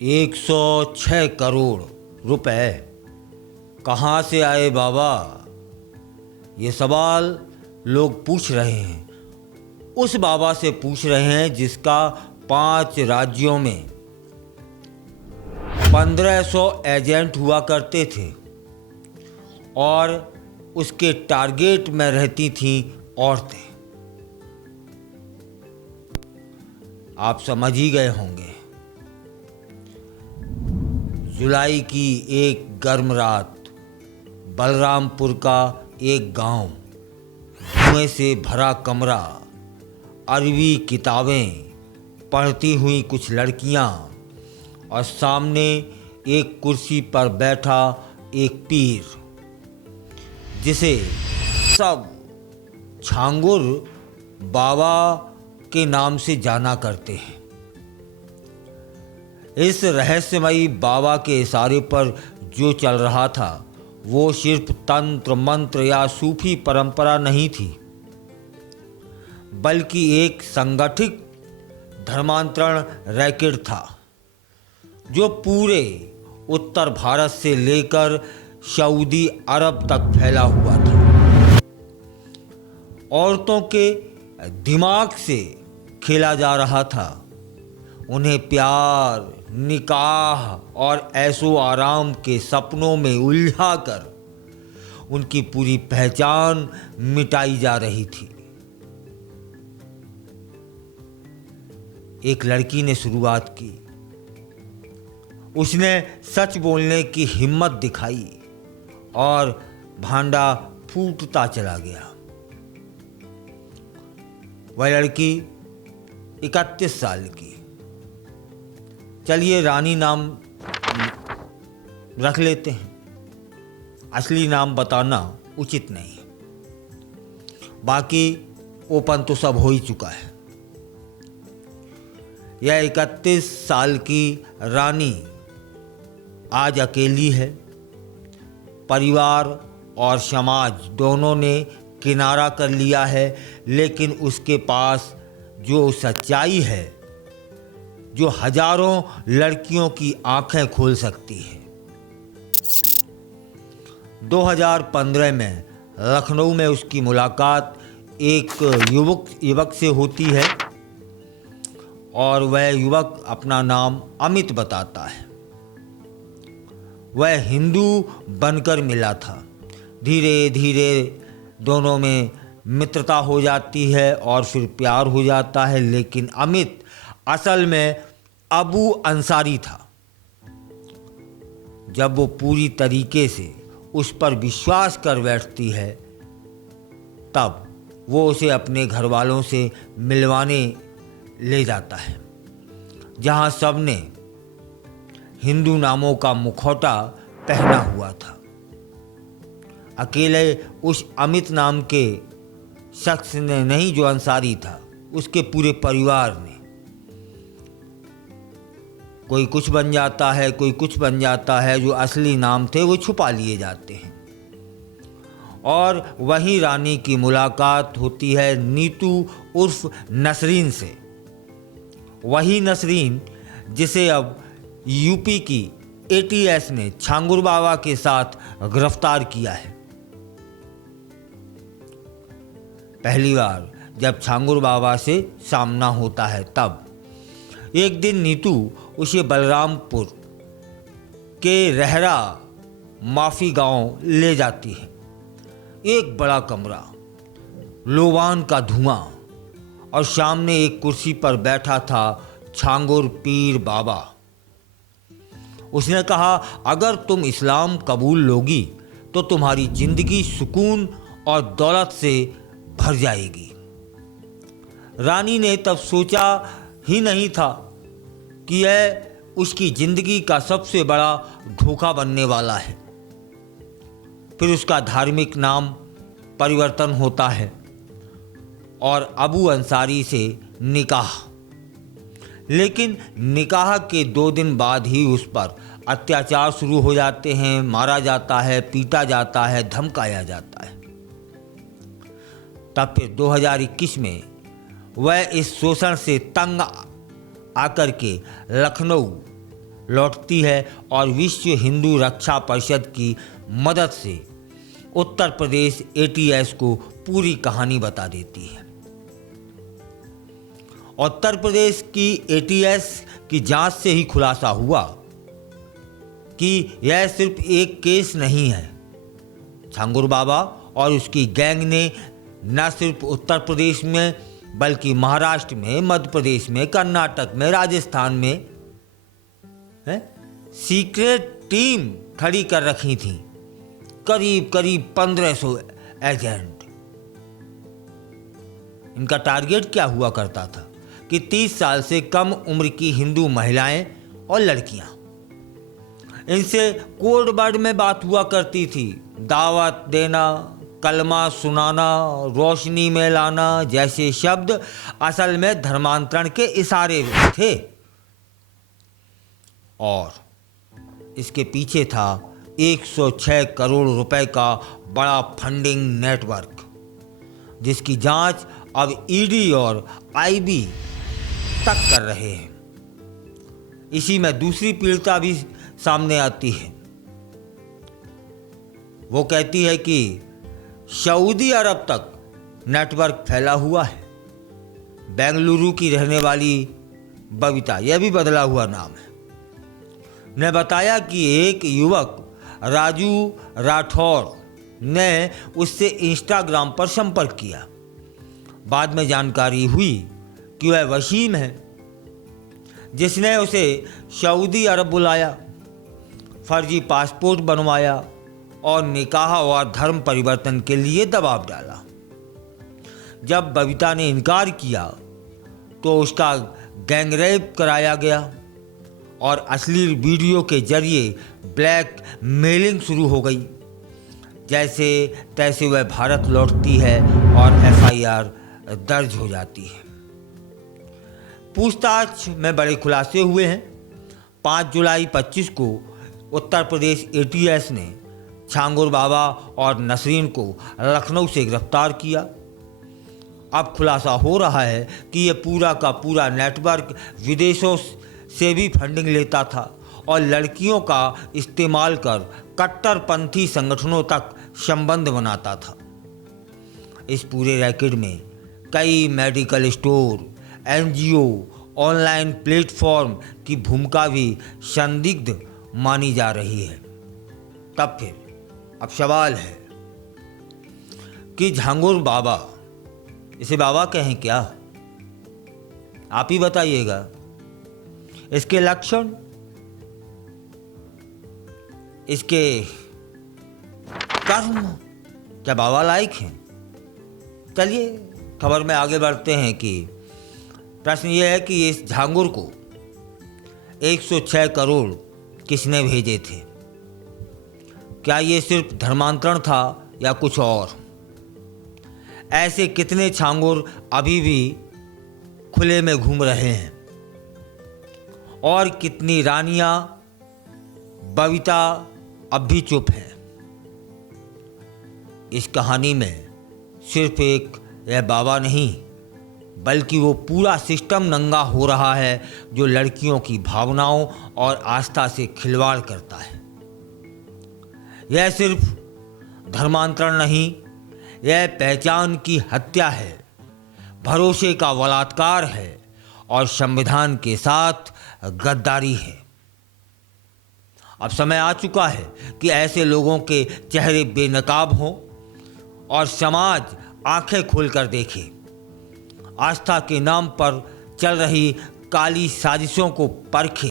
106 करोड़ रुपए कहाँ से आए बाबा? ये सवाल लोग पूछ रहे हैं। उस बाबा से पूछ रहे हैं जिसका 5 राज्यों में 1500 एजेंट हुआ करते थे और उसके टारगेट में रहती थीं औरतें। आप समझ ही गए होंगे। जुलाई की एक गर्म रात, बलरामपुर का एक गांव, धुएं से भरा कमरा, अरबी किताबें पढ़ती हुई कुछ लड़कियां और सामने एक कुर्सी पर बैठा एक पीर जिसे सब छांगुर बाबा के नाम से जाना करते हैं। इस रहस्यमयी बाबा के इशारे पर जो चल रहा था वो सिर्फ तंत्र मंत्र या सूफी परंपरा नहीं थी, बल्कि एक संगठित धर्मांतरण रैकेट था जो पूरे उत्तर भारत से लेकर सऊदी अरब तक फैला हुआ था। औरतों के दिमाग से खेला जा रहा था। उन्हें प्यार, निकाह और ऐशो आराम के सपनों में उलझाकर उनकी पूरी पहचान मिटाई जा रही थी। एक लड़की ने शुरुआत की। उसने सच बोलने की हिम्मत दिखाई और भांडा फूटता चला गया। वह लड़की 31 साल की, चलिए रानी नाम रख लेते हैं, असली नाम बताना उचित नहीं। बाकी ओपन तो सब हो ही चुका है। यह 31 साल की रानी आज अकेली है। परिवार और समाज दोनों ने किनारा कर लिया है, लेकिन उसके पास जो सच्चाई है जो हजारों लड़कियों की आंखें खोल सकती है। 2015 में लखनऊ में उसकी मुलाकात एक युवक से होती है और वह युवक अपना नाम अमित बताता है। वह हिंदू बनकर मिला था। धीरे धीरे दोनों में मित्रता हो जाती है और फिर प्यार हो जाता है, लेकिन अमित असल में अबू अंसारी था। जब वो पूरी तरीके से उस पर विश्वास कर बैठती है तब वो उसे अपने घर वालों से मिलवाने ले जाता है, जहां सबने हिंदू नामों का मुखौटा पहना हुआ था। अकेले उस अमित नाम के शख्स ने नहीं जो अंसारी था, उसके पूरे परिवार ने। कोई कुछ बन जाता है, कोई कुछ बन जाता है। जो असली नाम थे वो छुपा लिए जाते हैं। और वहीं रानी की मुलाकात होती है नीतू उर्फ नसरीन से। वही नसरीन जिसे अब यूपी की ATS ने छांगुर बाबा के साथ गिरफ्तार किया है। पहली बार जब छांगुर बाबा से सामना होता है तब एक दिन नीतू उसे बलरामपुर के रहरा माफी गांव ले जाती है। एक बड़ा कमरा, लोबान का धुआं और सामने एक कुर्सी पर बैठा था छांगुर पीर बाबा। उसने कहा, अगर तुम इस्लाम कबूल लोगी तो तुम्हारी जिंदगी सुकून और दौलत से भर जाएगी। रानी ने तब सोचा ही नहीं था कि यह उसकी जिंदगी का सबसे बड़ा धोखा बनने वाला है। फिर उसका धार्मिक नाम परिवर्तन होता है और अबू अंसारी से निकाह। लेकिन निकाह के 2 दिन बाद ही उस पर अत्याचार शुरू हो जाते हैं। मारा जाता है, पीटा जाता है, धमकाया जाता है। तब फिर 2021 में वह इस शोषण से तंग आकर के लखनऊ लौटती है और विश्व हिंदू रक्षा परिषद की मदद से उत्तर प्रदेश एटीएस को पूरी कहानी बता देती है। उत्तर प्रदेश की एटीएस की जांच से ही खुलासा हुआ कि यह सिर्फ एक केस नहीं है। छांगुर बाबा और उसकी गैंग ने न सिर्फ उत्तर प्रदेश में बल्कि महाराष्ट्र में, मध्य प्रदेश में, कर्नाटक में, राजस्थान में सीक्रेट टीम खड़ी कर रखी थी। करीब 1500 एजेंट। इनका टारगेट क्या हुआ करता था कि 30 साल से कम उम्र की हिंदू महिलाएं और लड़कियां, इनसे कोड वर्ड में बात हुआ करती थी। दावत देना, कलमा सुनाना, रोशनी में लाना जैसे शब्द असल में धर्मांतरण के इशारे थे। और इसके पीछे था 106 करोड़ रुपए का बड़ा फंडिंग नेटवर्क, जिसकी जांच अब ईडी और आईबी तक कर रहे हैं। इसी में दूसरी पीड़िता भी सामने आती है। वो कहती है कि सऊदी अरब तक नेटवर्क फैला हुआ है। बेंगलुरु की रहने वाली बबीता, यह भी बदला हुआ नाम है, ने बताया कि एक युवक राजू राठौर ने उससे इंस्टाग्राम पर संपर्क किया। बाद में जानकारी हुई कि वह वसीम है, जिसने उसे सऊदी अरब बुलाया, फर्जी पासपोर्ट बनवाया और निकाह और धर्म परिवर्तन के लिए दबाव डाला। जब बबीता ने इनकार किया तो उसका गैंगरेप कराया गया और अश्लील वीडियो के जरिए ब्लैक मेलिंग शुरू हो गई। जैसे तैसे वह भारत लौटती है और एफआईआर दर्ज हो जाती है। पूछताछ में बड़े खुलासे हुए हैं। 5 जुलाई 25 को उत्तर प्रदेश एटीएस ने छांगुर बाबा और नसरीन को लखनऊ से गिरफ्तार किया। अब खुलासा हो रहा है कि यह पूरा का पूरा नेटवर्क विदेशों से भी फंडिंग लेता था और लड़कियों का इस्तेमाल कर कट्टरपंथी संगठनों तक संबंध बनाता था। इस पूरे रैकेट में कई medical store, NGO, online platform की भूमिका भी संदिग्ध मानी जा रही है। तब फिर अब सवाल है कि छांगुर बाबा, इसे बाबा कहें क्या, आप ही बताइएगा, इसके लक्षण, इसके कर्म क्या बाबा लायक हैं? चलिए खबर में आगे बढ़ते हैं कि प्रश्न ये है कि इस छांगुर को 106 करोड़ किसने भेजे थे? क्या ये सिर्फ धर्मांतरण था या कुछ और? ऐसे कितने छांगुर अभी भी खुले में घूम रहे हैं और कितनी रानियां बबीता अब भी चुप हैं? इस कहानी में सिर्फ एक यह बाबा नहीं बल्कि वो पूरा सिस्टम नंगा हो रहा है जो लड़कियों की भावनाओं और आस्था से खिलवाड़ करता है। यह सिर्फ धर्मांतरण नहीं, यह पहचान की हत्या है, भरोसे का बलात्कार है और संविधान के साथ गद्दारी है। अब समय आ चुका है कि ऐसे लोगों के चेहरे बेनकाब हों और समाज आंखें खोलकर देखे। आस्था के नाम पर चल रही काली साजिशों को परखे।